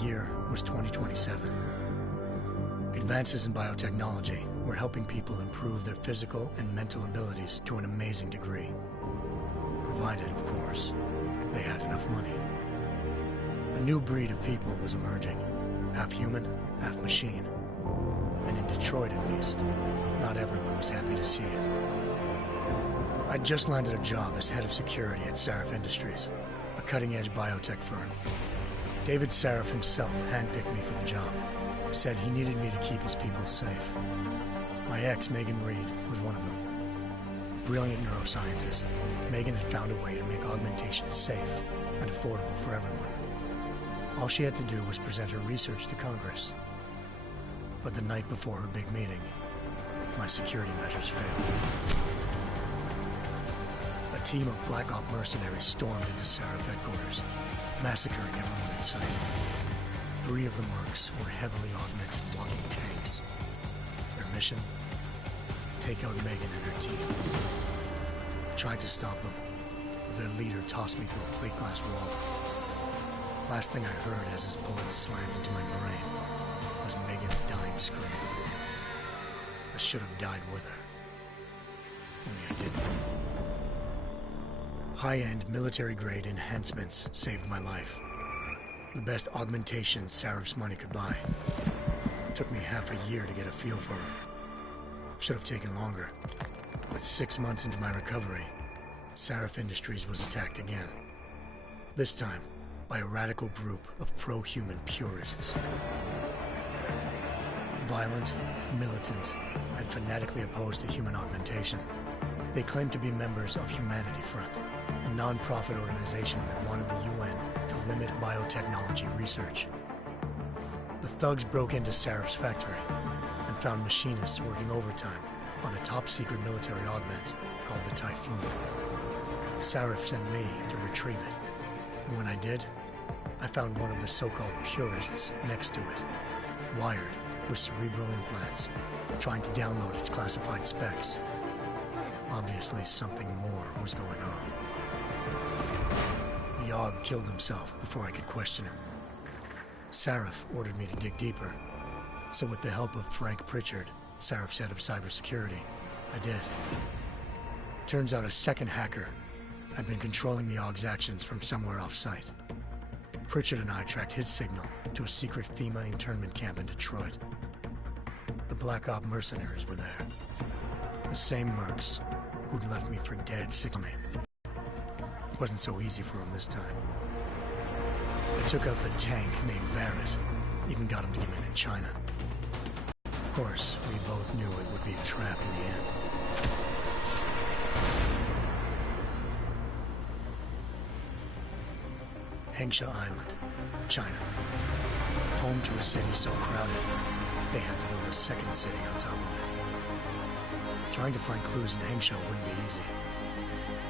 The year was 2027. Advances in biotechnology were helping people improve their physical and mental abilities to an amazing degree. Provided, of course, they had enough money. A new breed of people was emerging, half human, half machine. And in Detroit, at least, not everyone was happy to see it. I'd just landed a job as head of security at Sarif Industries, a cutting-edge biotech firm. David Sarif himself handpicked me for the job, said he needed me to keep his people safe. My ex, Megan Reed, was one of them. Brilliant neuroscientist, Megan had found a way to make augmentation safe and affordable for everyone. All she had to do was present her research to Congress. But the night before her big meeting, my security measures failed. A team of Black Op mercenaries stormed into Sarif headquarters, massacring everyone in sight. 3 of the mercs were heavily augmented walking tanks. Their mission? Take out Megan and her team. I tried to stop them, but their leader tossed me through a plate glass wall. Last thing I heard as his bullets slammed into my brain was Megan's dying scream. I should have died with her. Only I didn't. High-end military-grade enhancements saved my life. The best augmentation Sarif's money could buy. It took me half a year to get a feel for her. Should have taken longer. But 6 months into my recovery, Sarif Industries was attacked again. This time, by a radical group of pro-human purists. Violent, militant, and fanatically opposed to human augmentation. They claimed to be members of Humanity Front, a non-profit organization that wanted the UN to limit biotechnology research. The thugs broke into Sarif's factory and found machinists working overtime on a top-secret military augment called the Typhoon. Sarif sent me to retrieve it, and when I did, I found one of the so-called purists next to it, wired with cerebral implants, trying to download its classified specs. Obviously, something more was going on. The Aug killed himself before I could question him. Sarif ordered me to dig deeper, so with the help of Frank Pritchard, Sarif's head of cybersecurity, I did. Turns out a second hacker had been controlling the Aug's actions from somewhere off-site. Pritchard and I tracked his signal to a secret FEMA internment camp in Detroit. The Black Op mercenaries were there. The same mercs who'd left me for dead 6 months. It wasn't so easy for them this time. They took out the tank named Barrett, even got him to come in China. Of course, we both knew it would be a trap in the end. Hengsha Island, China. Home to a city so crowded, they had to build a second city on top of it. Trying to find clues in Hengsha wouldn't be easy.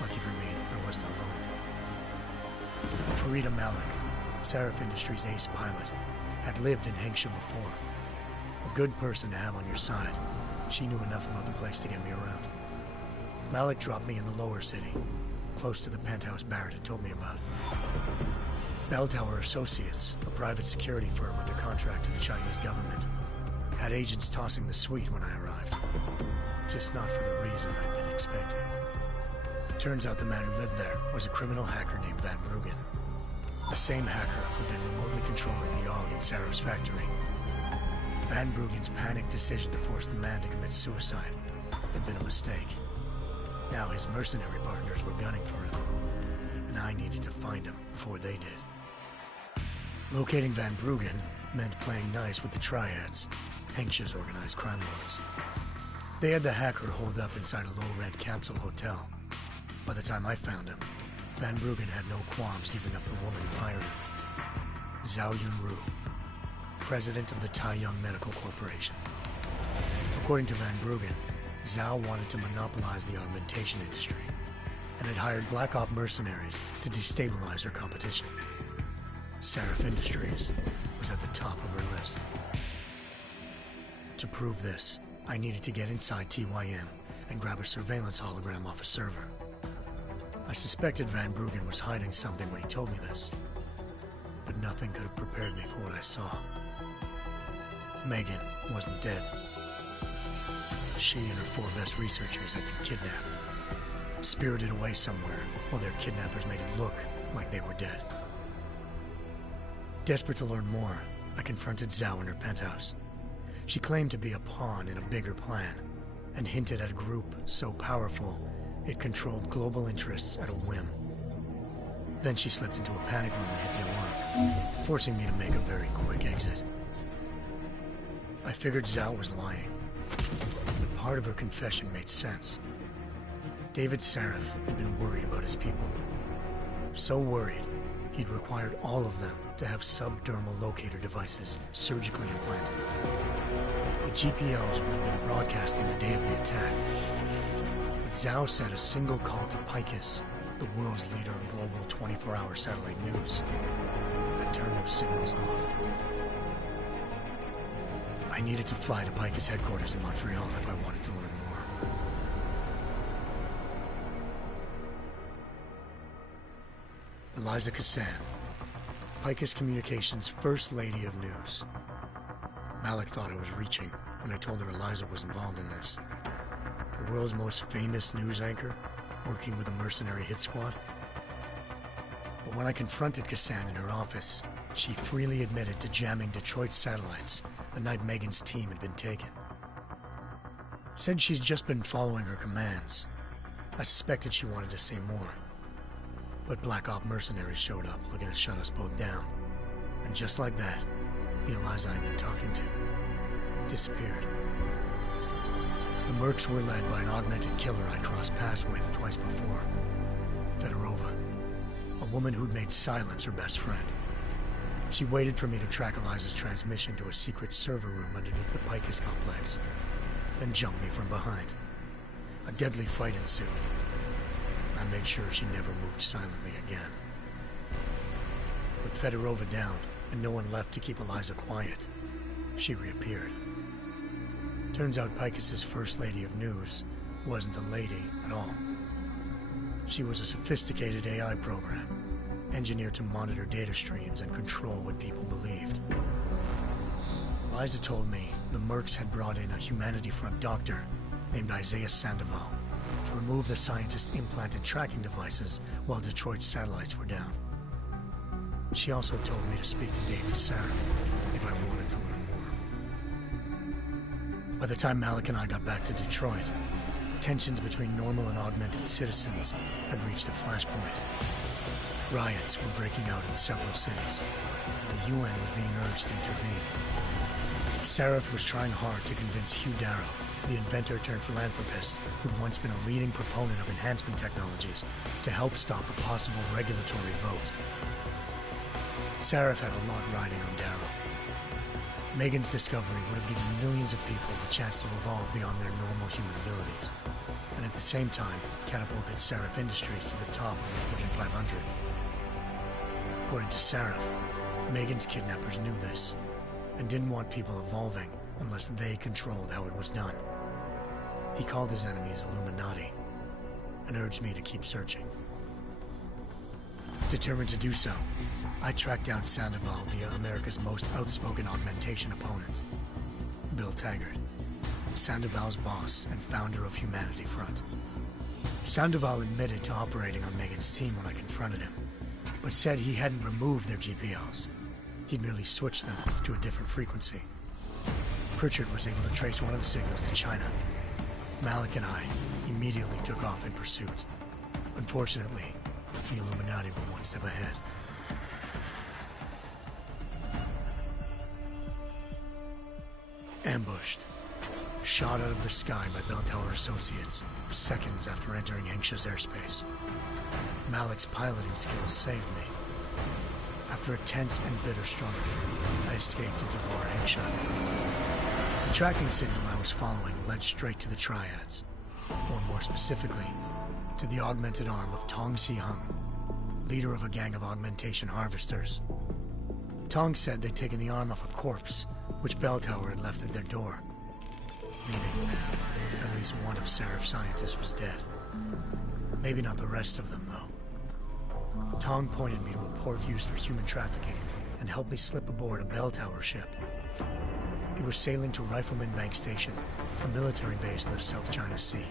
Lucky for me, I wasn't alone. Farida Malik, Sarif Industries' ace pilot, had lived in Hengsha before. A good person to have on your side. She knew enough about the place to get me around. Malik dropped me in the lower city, close to the penthouse Barrett had told me about. Bell Tower Associates, a private security firm under contract to the Chinese government, had agents tossing the suite when I arrived. Just not for the reason I'd been expecting. Turns out the man who lived there was a criminal hacker named Van Bruggen. The same hacker who'd been remotely controlling the Aug in Sarif's factory. Van Bruggen's panicked decision to force the man to commit suicide had been a mistake. Now his mercenary partners were gunning for him, and I needed to find him before they did. Locating Van Bruggen meant playing nice with the Triads, Hengsha's organized crime lords. They had the hacker holed up inside a low-rent capsule hotel. By the time I found him, Van Bruggen had no qualms giving up the woman who hired him. Zhao Yunru, president of the Taiyang Medical Corporation. According to Van Bruggen, Zhao wanted to monopolize the augmentation industry and had hired Black Op mercenaries to destabilize her competition. Sarif Industries was at the top of her list. To prove this, I needed to get inside TYM and grab a surveillance hologram off a server. I suspected Van Bruggen was hiding something when he told me this, but nothing could have prepared me for what I saw. Megan wasn't dead. She and her 4 best researchers had been kidnapped, spirited away somewhere while their kidnappers made it look like they were dead. Desperate to learn more, I confronted Zhao in her penthouse. She claimed to be a pawn in a bigger plan, and hinted at a group so powerful it controlled global interests at a whim. Then she slipped into a panic room and hit the alarm, forcing me to make a very quick exit. I figured Zhao was lying, but part of her confession made sense. David Sarif had been worried about his people. So worried, he'd required all of them to have subdermal locator devices surgically implanted. The GPLs would have been broadcasting the day of the attack. But Zhao said a single call to Picus, the world's leader in global 24-hour satellite news, had turned those signals off. I needed to fly to Picus headquarters in Montreal if I wanted to learn more. Eliza Cassan, Picus Communications' First Lady of News. Malik thought I was reaching when I told her Eliza was involved in this. The world's most famous news anchor, working with a mercenary hit squad. But when I confronted Cassan in her office, she freely admitted to jamming Detroit's satellites the night Megan's team had been taken. Said she's just been following her commands. I suspected she wanted to say more. But Black Op mercenaries showed up looking to shut us both down. And just like that, the Eliza I'd been talking to disappeared. The Mercs were led by an augmented killer I'd crossed paths with twice before. Fedorova, a woman who'd made silence her best friend. She waited for me to track Eliza's transmission to a secret server room underneath the Picus complex, then jumped me from behind. A deadly fight ensued. I made sure she never moved silently again. With Fedorova down, and no one left to keep Eliza quiet, she reappeared. Turns out Picus's First Lady of News wasn't a lady at all. She was a sophisticated AI program, engineered to monitor data streams and control what people believed. Eliza told me the Mercs had brought in a Humanity Front doctor named Isaiah Sandoval to remove the scientist's implanted tracking devices while Detroit's satellites were down. She also told me to speak to David Sarif if I wanted to learn more. By the time Malik and I got back to Detroit, tensions between normal and augmented citizens had reached a flashpoint. Riots were breaking out in several cities. The UN was being urged to intervene. Sarif was trying hard to convince Hugh Darrow, the inventor turned philanthropist who'd once been a leading proponent of enhancement technologies, to help stop a possible regulatory vote. Sarif had a lot riding on Darrow. Megan's discovery would have given millions of people the chance to evolve beyond their normal human abilities, and at the same time catapulted Sarif Industries to the top of the Fortune 500. According to Sarif, Megan's kidnappers knew this, and didn't want people evolving unless they controlled how it was done. He called his enemies Illuminati, and urged me to keep searching. Determined to do so, I tracked down Sandoval via America's most outspoken augmentation opponent, Bill Taggart, Sandoval's boss and founder of Humanity Front. Sandoval admitted to operating on Megan's team when I confronted him, but said he hadn't removed their GPLs. He'd merely switched them to a different frequency. Pritchard was able to trace one of the signals to China. Malik and I immediately took off in pursuit. Unfortunately, the Illuminati were one step ahead. Ambushed. Shot out of the sky by Bell Tower Associates, seconds after entering Hengsha's airspace. Malik's piloting skills saved me. After a tense and bitter struggle, I escaped into Lower Hengsha. The tracking signal I was following led straight to the Triads, or more specifically, to the augmented arm of Tong Si-hung, leader of a gang of augmentation harvesters. Tong said they'd taken the arm off a corpse, which Bell Tower had left at their door, meaning at least one of Sarif's scientists was dead. Maybe not the rest of them, though. Tong pointed me to a port used for human trafficking and helped me slip aboard a bell tower ship. It was sailing to Rifleman Bank Station, a military base in the South China Sea.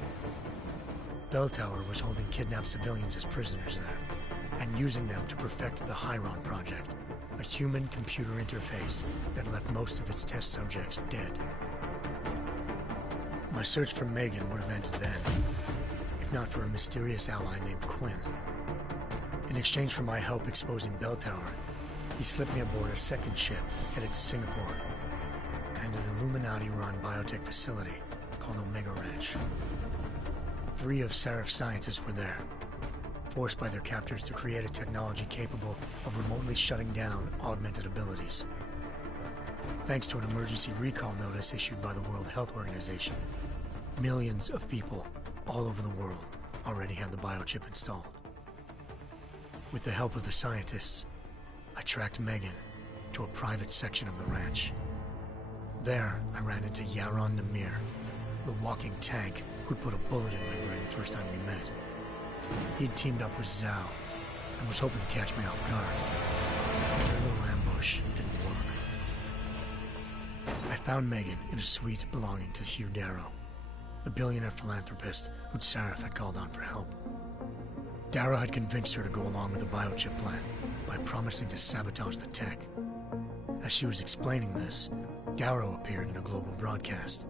Bell Tower was holding kidnapped civilians as prisoners there, and using them to perfect the Hyron Project, a human-computer interface that left most of its test subjects dead. My search for Megan would have ended then, if not for a mysterious ally named Quinn. In exchange for my help exposing Bell Tower, he slipped me aboard a second ship headed to Singapore and an Illuminati-run biotech facility called Omega Ranch. 3 of Serif's scientists were there, forced by their captors to create a technology capable of remotely shutting down augmented abilities. Thanks to an emergency recall notice issued by the World Health Organization, millions of people all over the world already had the biochip installed. With the help of the scientists, I tracked Megan to a private section of the ranch. There, I ran into Yaron Namir, the walking tank who'd put a bullet in my brain the first time we met. He'd teamed up with Zhao and was hoping to catch me off guard. Their little ambush didn't work. I found Megan in a suite belonging to Hugh Darrow, the billionaire philanthropist who'd Serif had called on for help. Darrow had convinced her to go along with the biochip plan by promising to sabotage the tech. As she was explaining this, Darrow appeared in a global broadcast,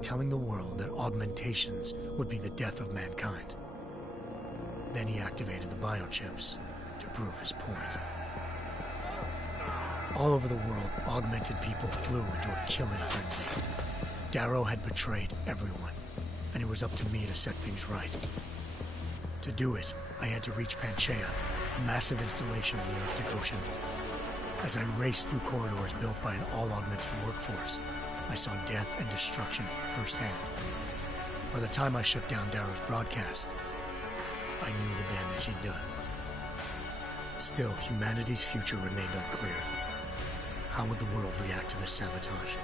telling the world that augmentations would be the death of mankind. Then he activated the biochips to prove his point. All over the world, augmented people flew into a killing frenzy. Darrow had betrayed everyone, and it was up to me to set things right. To do it, I had to reach Panchaea, a massive installation in the Arctic Ocean. As I raced through corridors built by an all-augmented workforce, I saw death and destruction firsthand. By the time I shut down Darrow's broadcast, I knew the damage he'd done. Still, humanity's future remained unclear. How would the world react to this sabotage?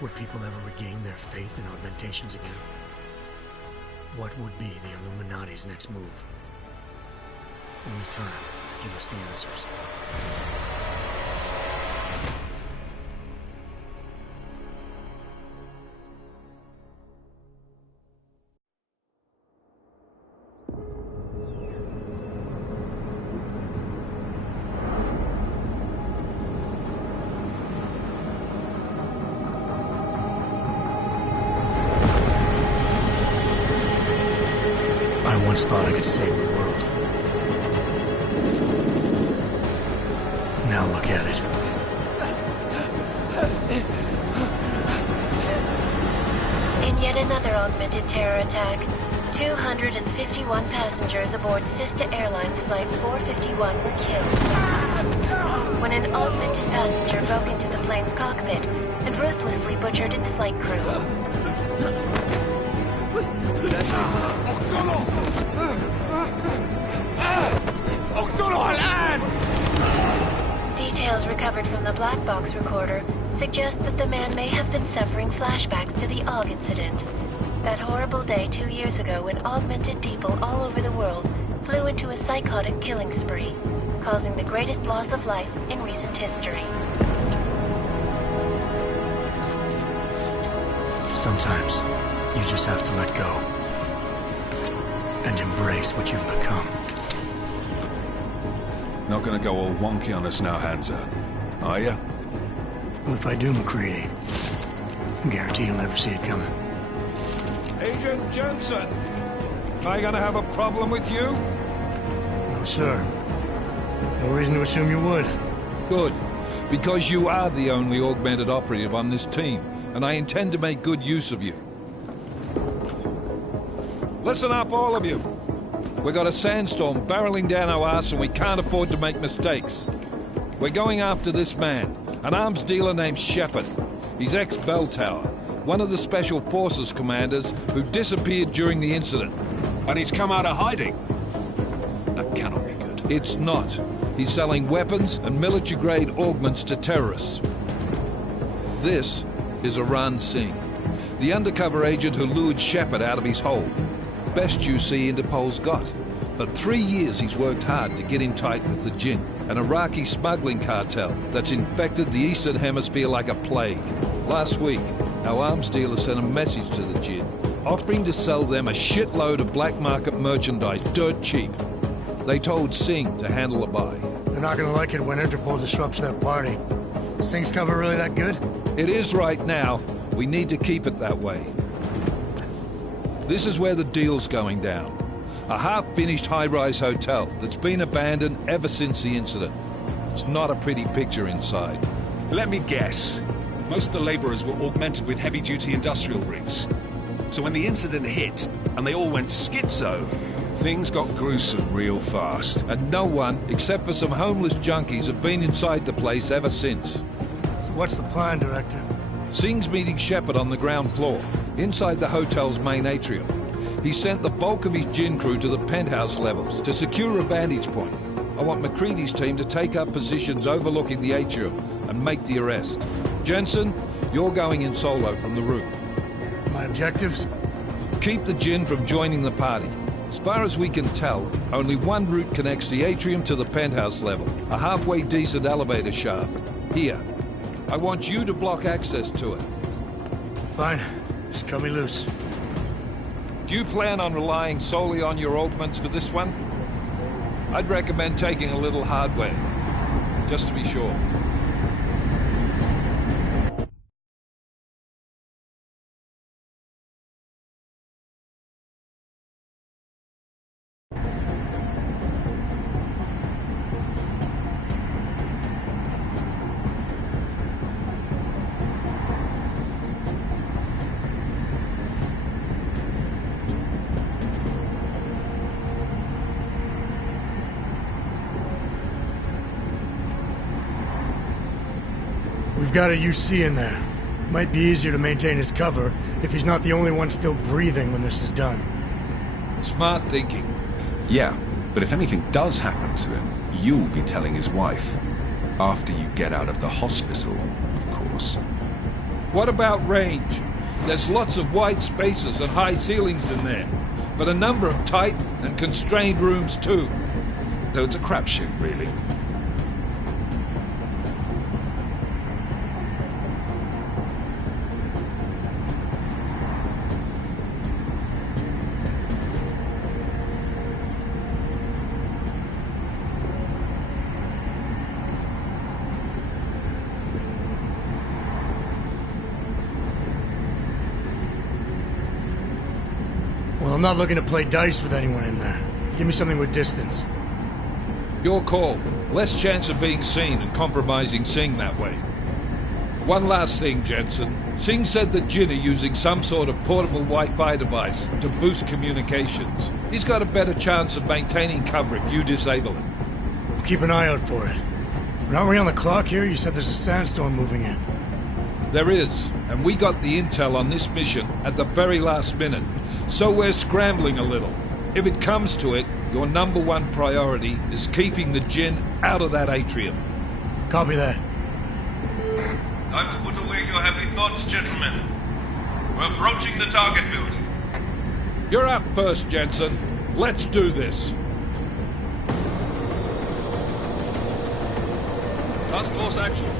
Would people ever regain their faith in augmentations again? What would be the Illuminati's next move? Only time will give us the answers. I once thought I could save the world. Now look at it. In yet another augmented terror attack, 251 passengers aboard Sister Airlines Flight 451 were killed when an augmented passenger broke into the plane's cockpit and ruthlessly butchered its flight crew. Details recovered from the black box recorder suggest that the man may have been suffering flashbacks to the AUG incident. That horrible day 2 years ago when augmented people all over the world flew into a psychotic killing spree, causing the greatest loss of life in recent history. Sometimes you just have to let go and embrace what you've become. Not gonna go all wonky on us now, Hansa, are ya? Well, if I do, McCready, I guarantee you'll never see it coming. Agent Jensen, am I gonna have a problem with you? No, sir. No reason to assume you would. Good, because you are the only augmented operative on this team, and I intend to make good use of you. Listen up, all of you. We got a sandstorm barreling down our ass and we can't afford to make mistakes. We're going after this man, an arms dealer named Shepard. He's ex-Bell Tower, one of the Special Forces commanders who disappeared during the incident. And he's come out of hiding. That cannot be good. It's not. He's selling weapons and military-grade augments to terrorists. This is Aran Singh, the undercover agent who lured Shepard out of his hole. Best you see Interpol's got. For 3 years he's worked hard to get in tight with the Jinn, an Iraqi smuggling cartel that's infected the Eastern Hemisphere like a plague. Last week, our arms dealer sent a message to the Jinn, offering to sell them a shitload of black market merchandise dirt cheap. They told Singh to handle the buy. They're not gonna like it when Interpol disrupts their party. Singh's cover really that good? It is right now. We need to keep it that way. This is where the deal's going down. A half-finished high-rise hotel that's been abandoned ever since the incident. It's not a pretty picture inside. Let me guess. Most of the laborers were augmented with heavy-duty industrial rigs. So when the incident hit, and they all went schizo, things got gruesome real fast. And no one, except for some homeless junkies, have been inside the place ever since. So what's the plan, Director? Singh's meeting Shepard on the ground floor, inside the hotel's main atrium. He sent the bulk of his Jinn crew to the penthouse levels to secure a vantage point. I want McCready's team to take up positions overlooking the atrium and make the arrest. Jensen, you're going in solo from the roof. My objectives? Keep the Jinn from joining the party. As far as we can tell, only one route connects the atrium to the penthouse level, a halfway decent elevator shaft. Here. I want you to block access to it. Fine. Just cut me loose. Do you plan on relying solely on your augments for this one? I'd recommend taking a little hardware, just to be sure. We've got a UC in there. Might be easier to maintain his cover if he's not the only one still breathing when this is done. Smart thinking. Yeah, but if anything does happen to him, you'll be telling his wife. After you get out of the hospital, of course. What about range? There's lots of wide spaces and high ceilings in there, but a number of tight and constrained rooms too. So it's a crapshoot, really. Well, I'm not looking to play dice with anyone in there. Give me something with distance. Your call. Less chance of being seen and compromising Singh that way. One last thing, Jensen. Singh said that Jinn are using some sort of portable Wi-Fi device to boost communications. He's got a better chance of maintaining cover if you disable it. We'll keep an eye out for it. But aren't we on the clock here? You said there's a sandstorm moving in. There is, and we got the intel on this mission at the very last minute, so we're scrambling a little. If it comes to it, your number one priority is keeping the Jinn out of that atrium. Copy that. Time to put away your heavy thoughts, gentlemen. We're approaching the target building. You're up first, Jensen. Let's do this. Task Force action.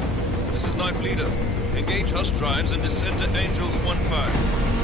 This is Knife Leader. Engage Hush drives and descend to Angels 1-5.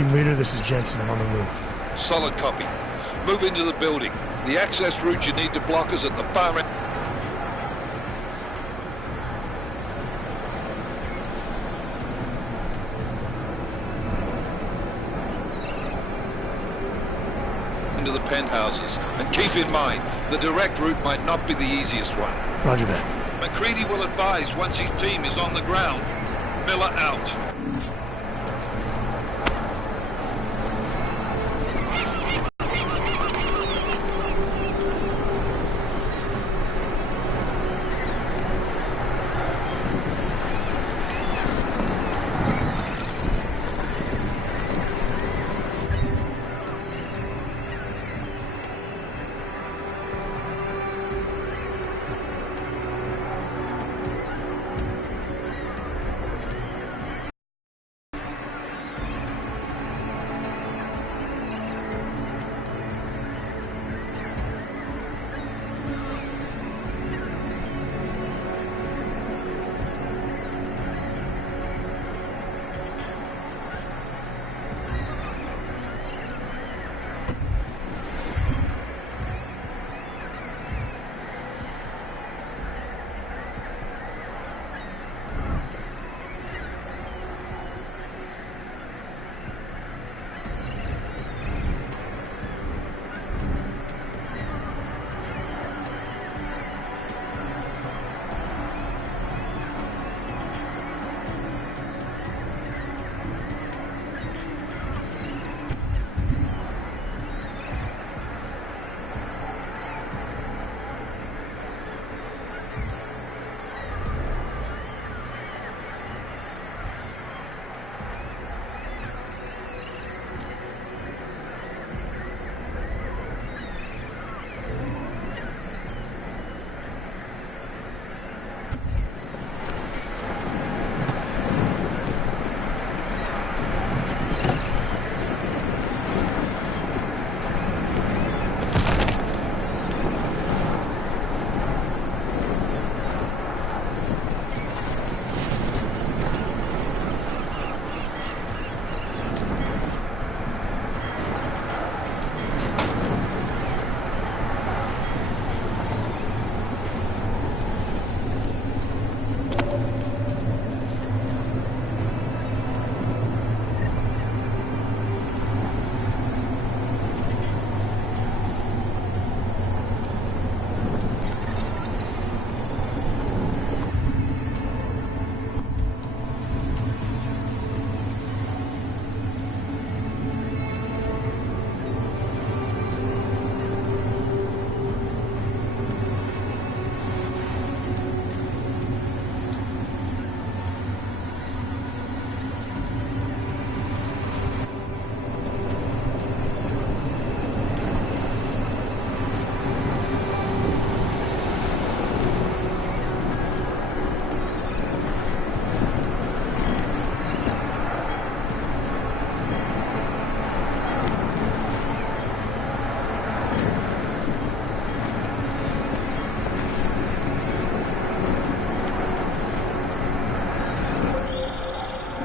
Team leader, this is Jensen. I'm on the roof. Solid copy. Move into the building. The access route you need to block is at the far end. Into the penthouses. And keep in mind, the direct route might not be the easiest one. Roger that. McCready will advise once his team is on the ground. Miller out.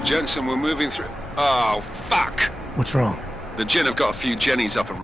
Jensen, we're moving through... Oh, fuck! What's wrong? The Jinn have got a few Jennies up and...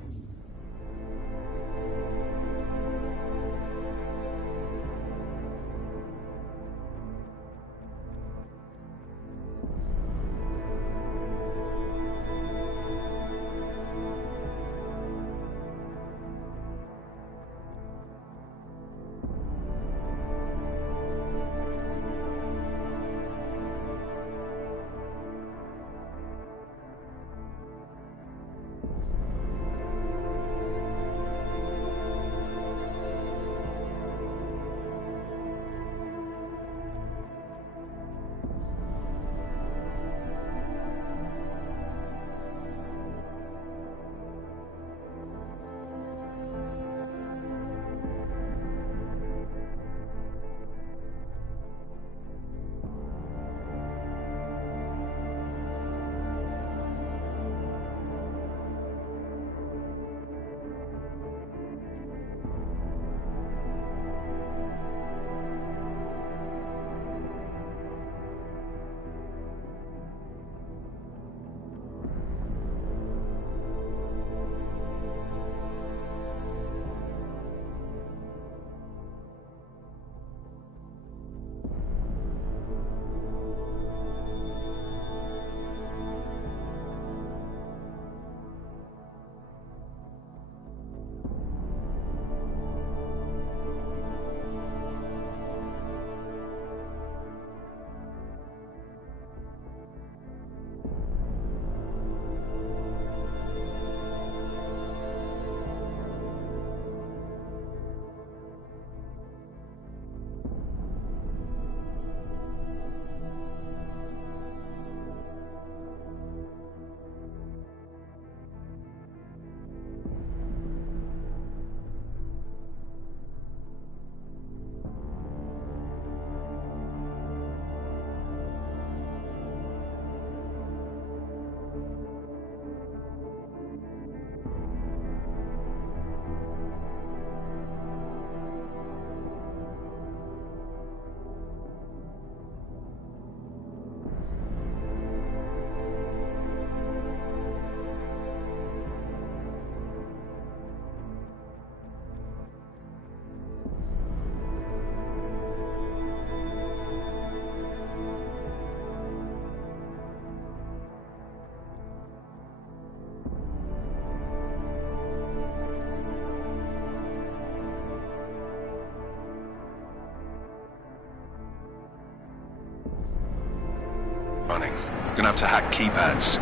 running. Gonna have to hack keypads.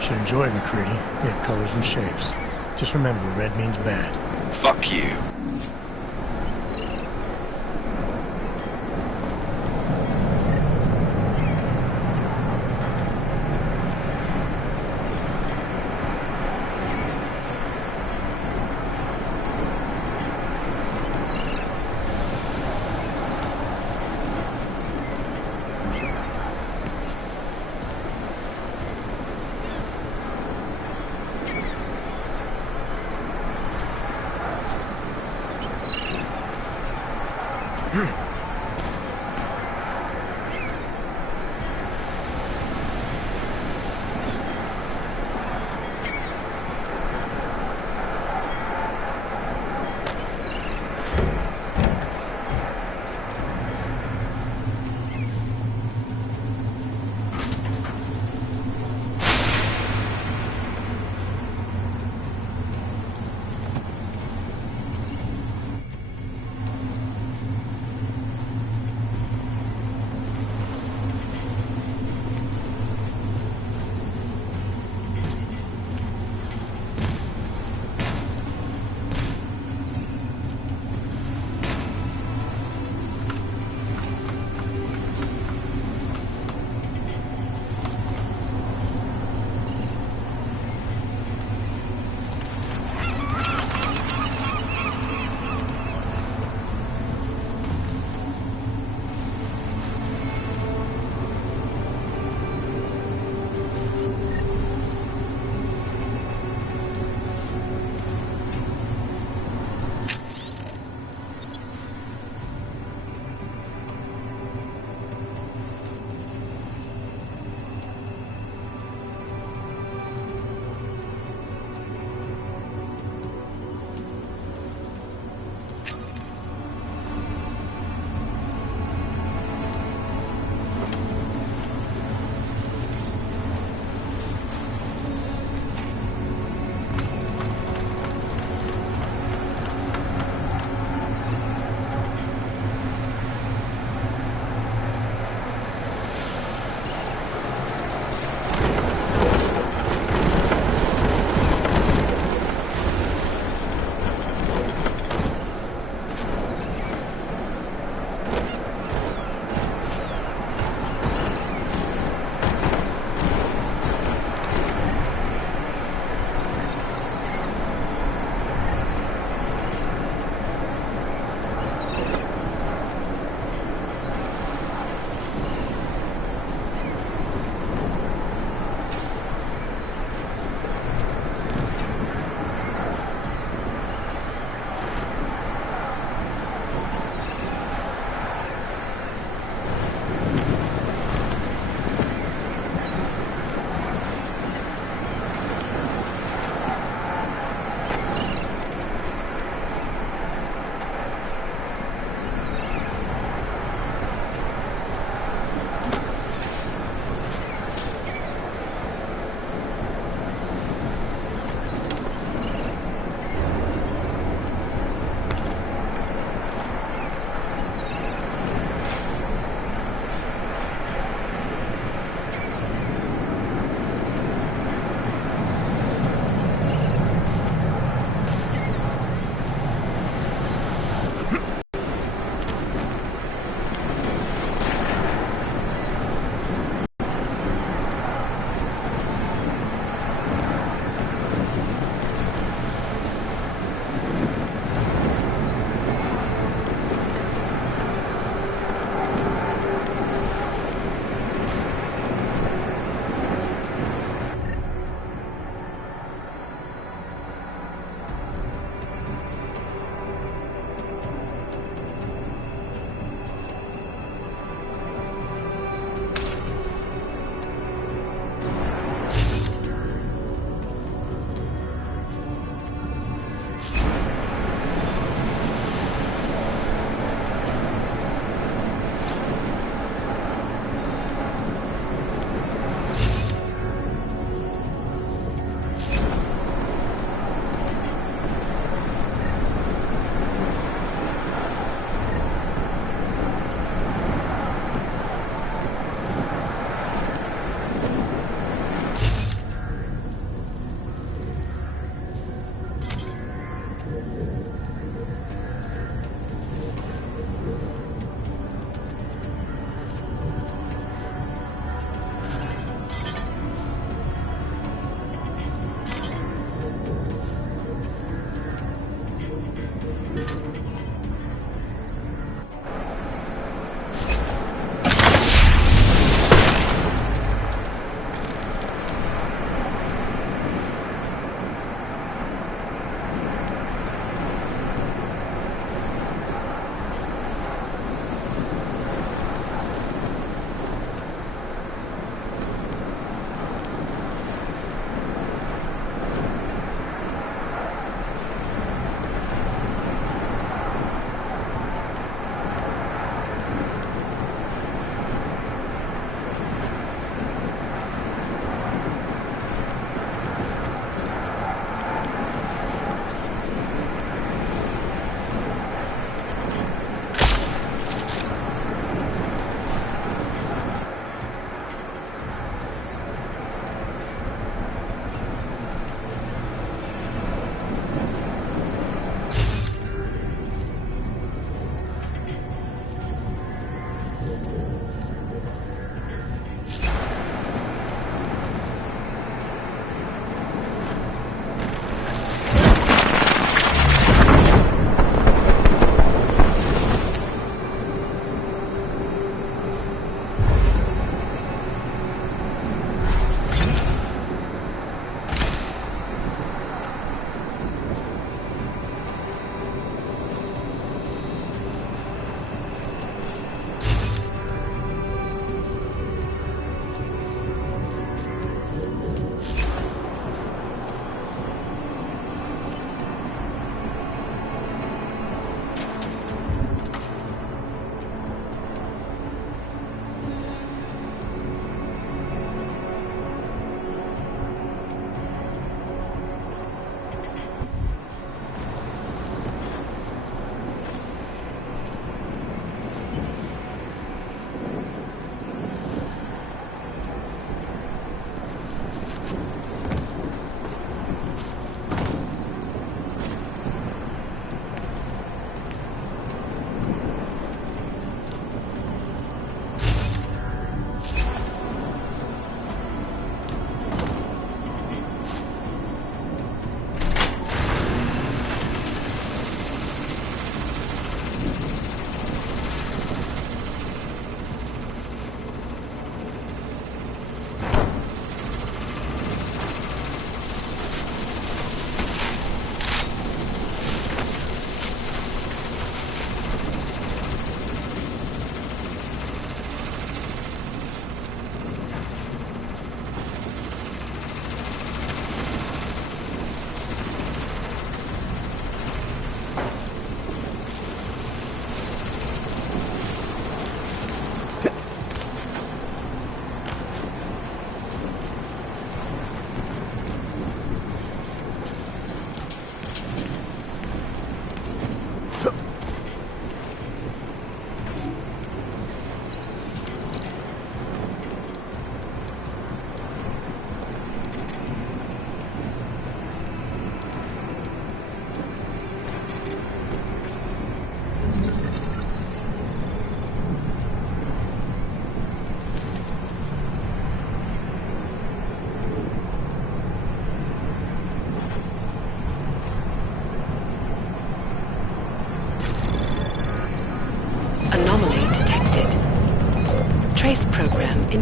Should enjoy it, McCready. They have colors and shapes. Just remember, red means bad. Fuck you.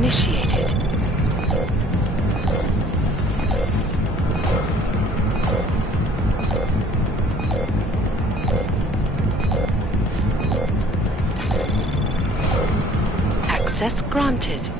initiated. Access granted.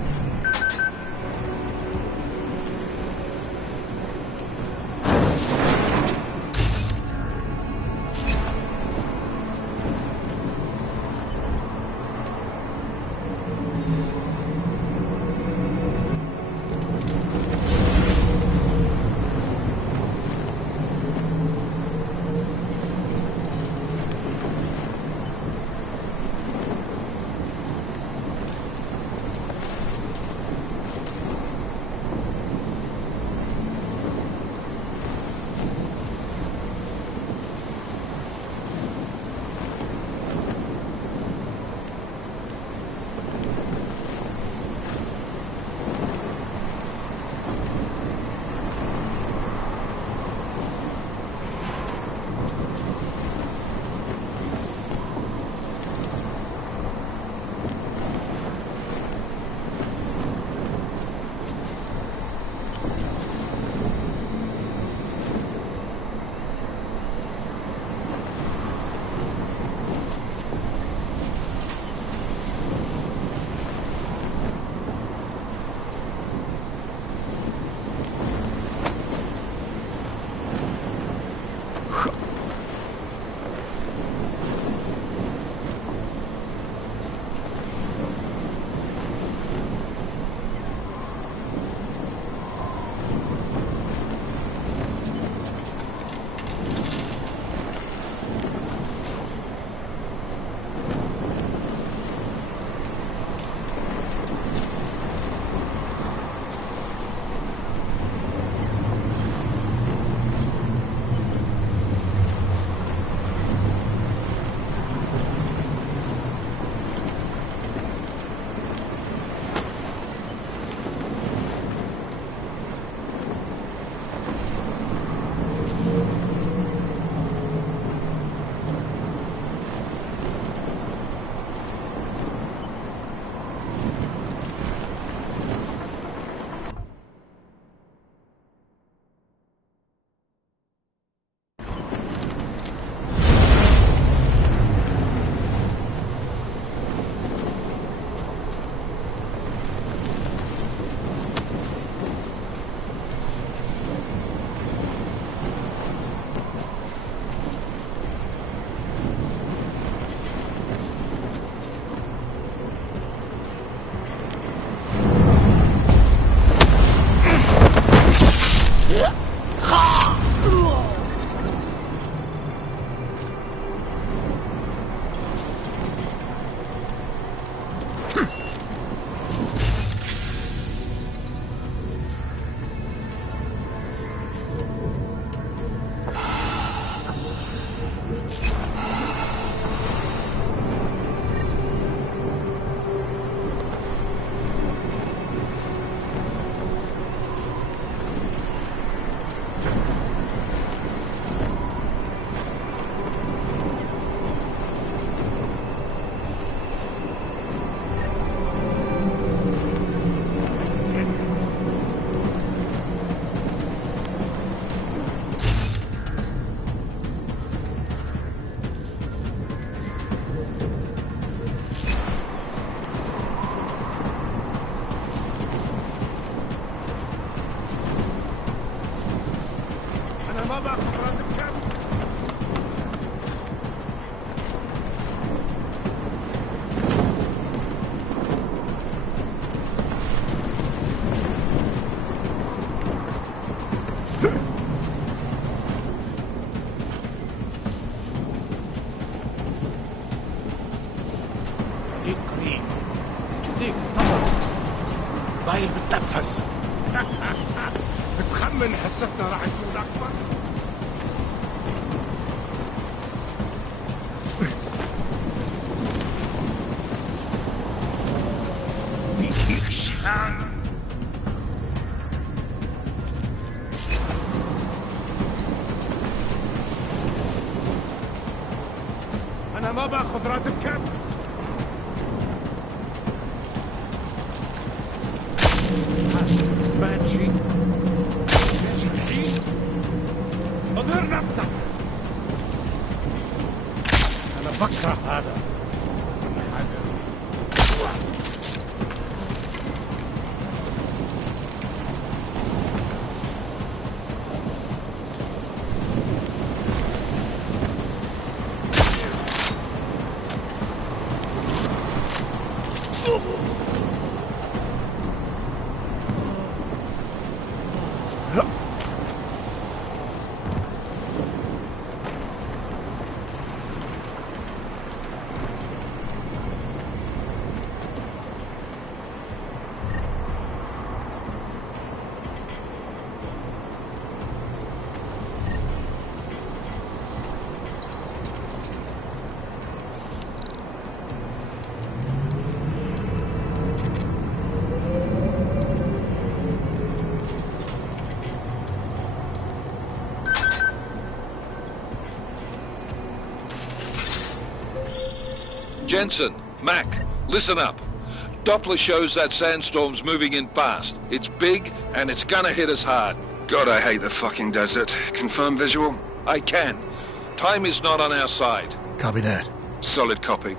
بايل بتنفس. بتخمن حصتنا راح يكون اكبر؟ فيك شان. انا ما باخذ راتب كافي. سمعت شيء؟ ايش الحين؟ اظهر نفسك! أنا بكره هذا. Jensen, Mac, listen up. Doppler shows that sandstorm's moving in fast. It's big, and it's gonna hit us hard. God, I hate the fucking desert. Confirm visual? I can. Time is not on our side. Copy that. Solid copy.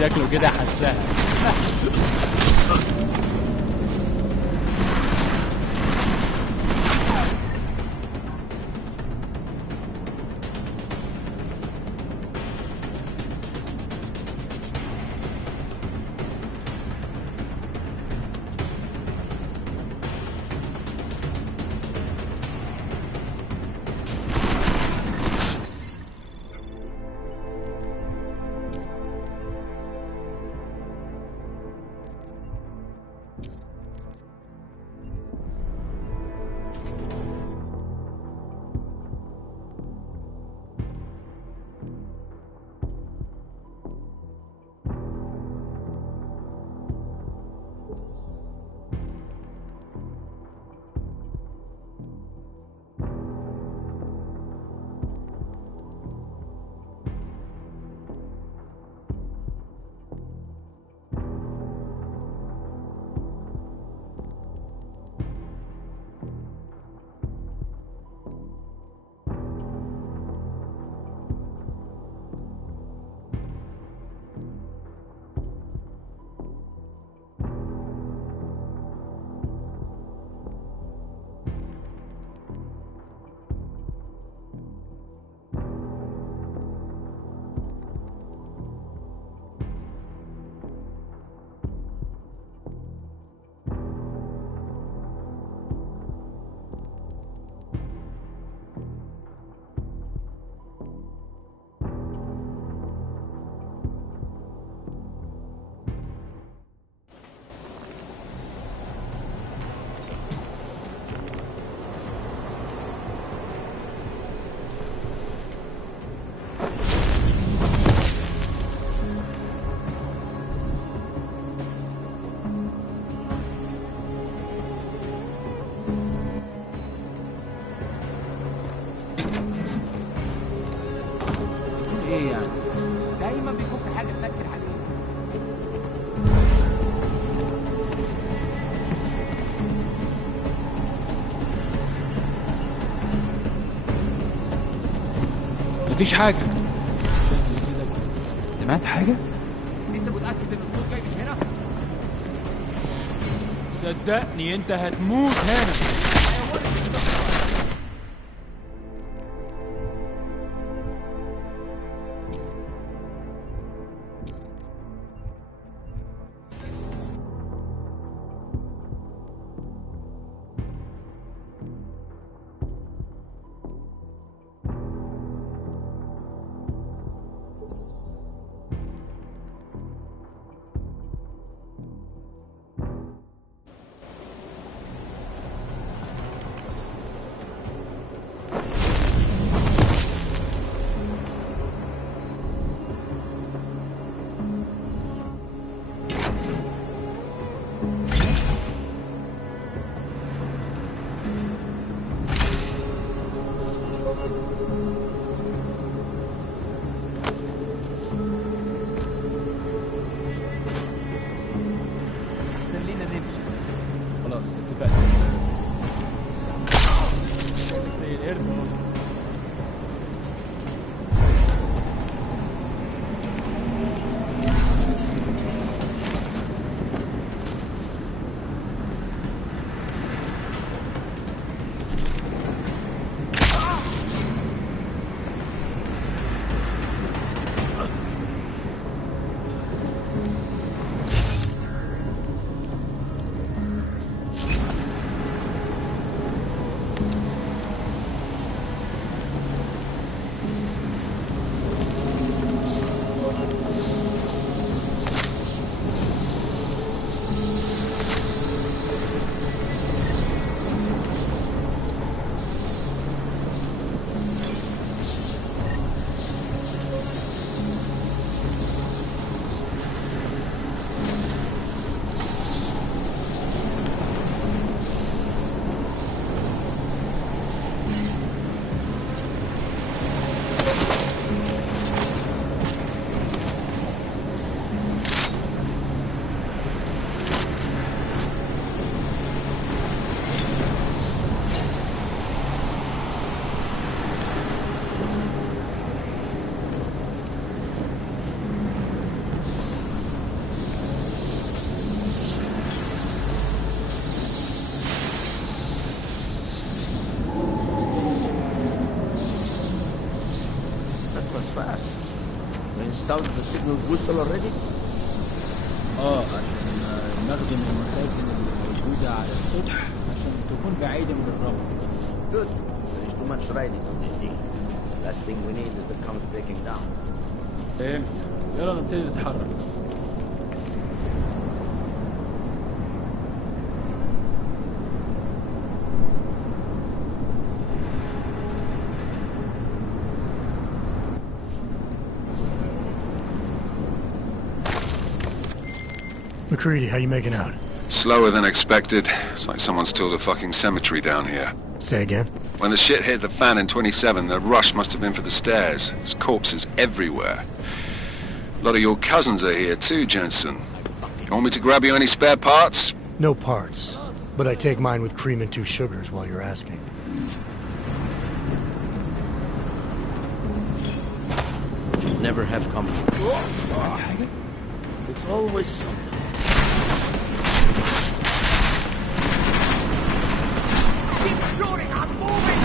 شكله كده حسها. ايه يعني؟ دايما بيكون في حاجه تنكر عليه. مفيش حاجه. سمعت حاجه؟ انت متاكد ان الصوت جاي من هنا؟ صدقني انت هتموت هنا. خلاص اتفقنا. زي القرد اهو. Installed the signal booster already? عشان نخدم المخازن اللي موجودة على السطح عشان تكون بعيدة من الرمل. Good. There's too much riding on this thing. Last thing we need is the comet breaking down. فهمت. يلا نبتدي نتحرك. McCready, how you making out? Slower than expected. It's like someone's tilled a fucking cemetery down here. Say again? When the shit hit the fan in 27, the rush must have been for the stairs. There's corpses everywhere. A lot of your cousins are here too, Jensen. You want me to grab you any spare parts? No parts. But I take mine with cream and 2 sugars while you're asking. Should never have come. It's always something. Keep shooting! I'm moving!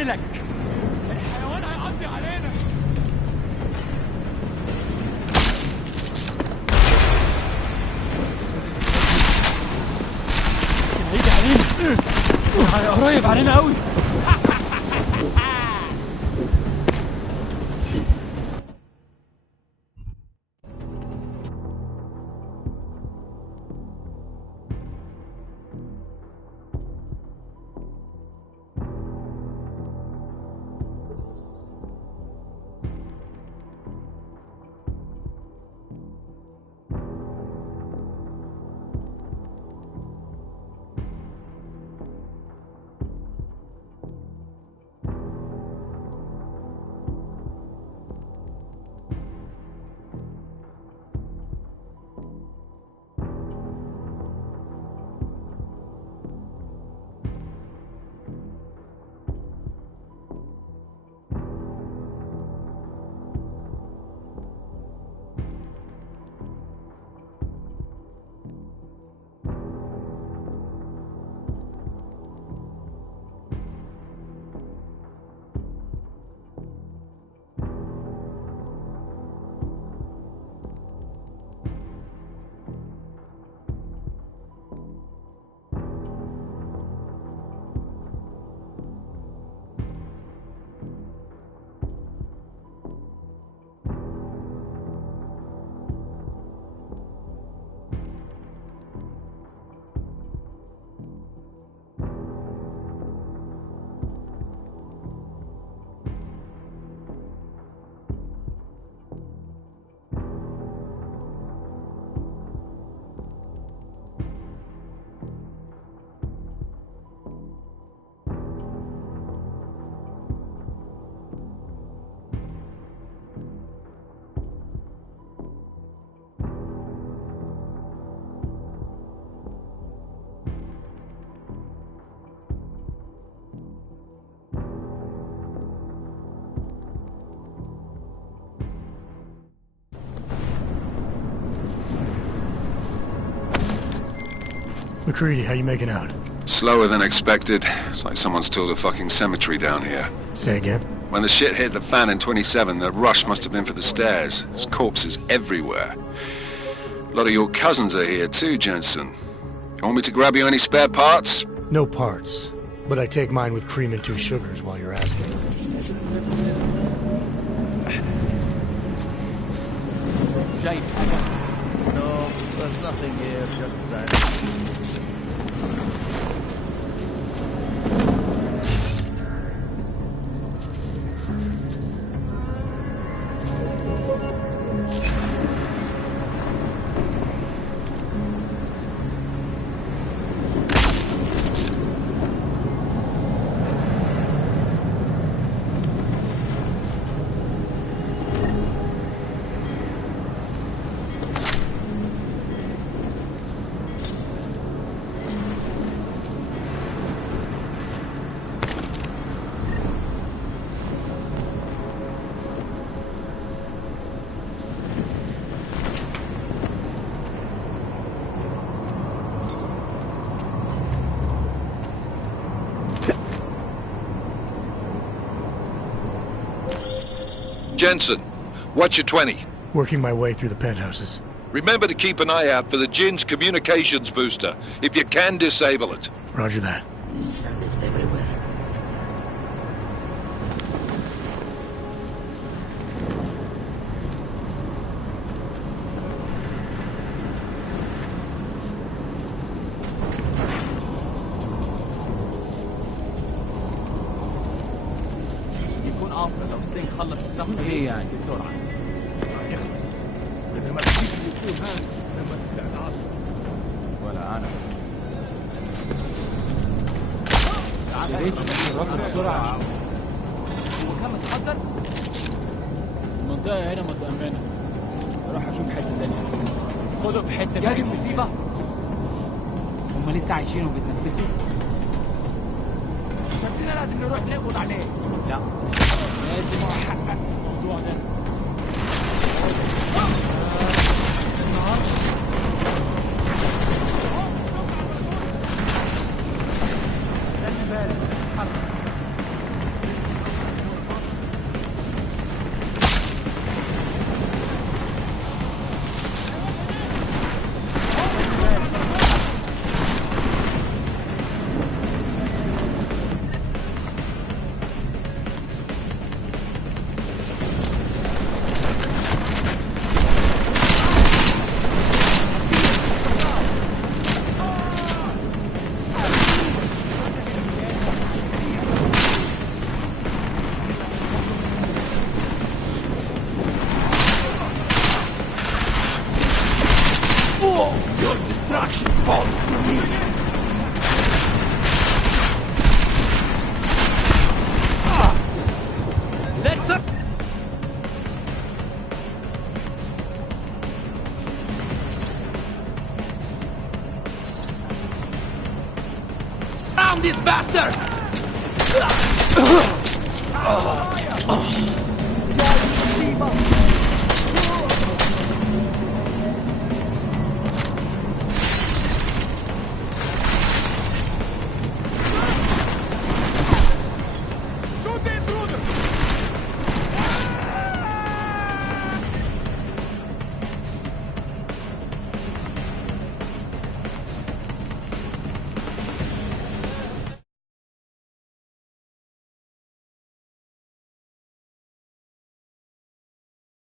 قلتلك الحيوان هيقضي علينا. هيجي علينا، قريب علينا قوي. McCready, how you making out? Slower than expected. It's like someone's tilled a fucking cemetery down here. Say again? When the shit hit the fan in 27, the rush must have been for the stairs. There's corpses everywhere. A lot of your cousins are here too, Jensen. You want me to grab you any spare parts? No parts. But I take mine with cream and 2 sugars while you're asking. No, there's nothing here, just that. Jensen, what's your 20? Working my way through the penthouses. Remember to keep an eye out for the Jinn's communications booster. If you can, disable it. Roger that. Everywhere. يكون افضل لو الزنك خلص الزحمه. ايه يعني بسرعه. يخلص. انما تجيش يكون هذا لما تبدا العصر. ولا انا. يا ريت نروح بسرعه. هو كان متحضر؟ المنطقه هنا متامنه. اروح اشوف حته تانيه. خده في حته. يا دي المصيبه. هم لسه عايشين وبيتنفسوا. شكلنا لازم نروح نقبض عليه. لا لازم احقق الموضوع ده. خلي بالك حصل. Let's up. Found this bastard!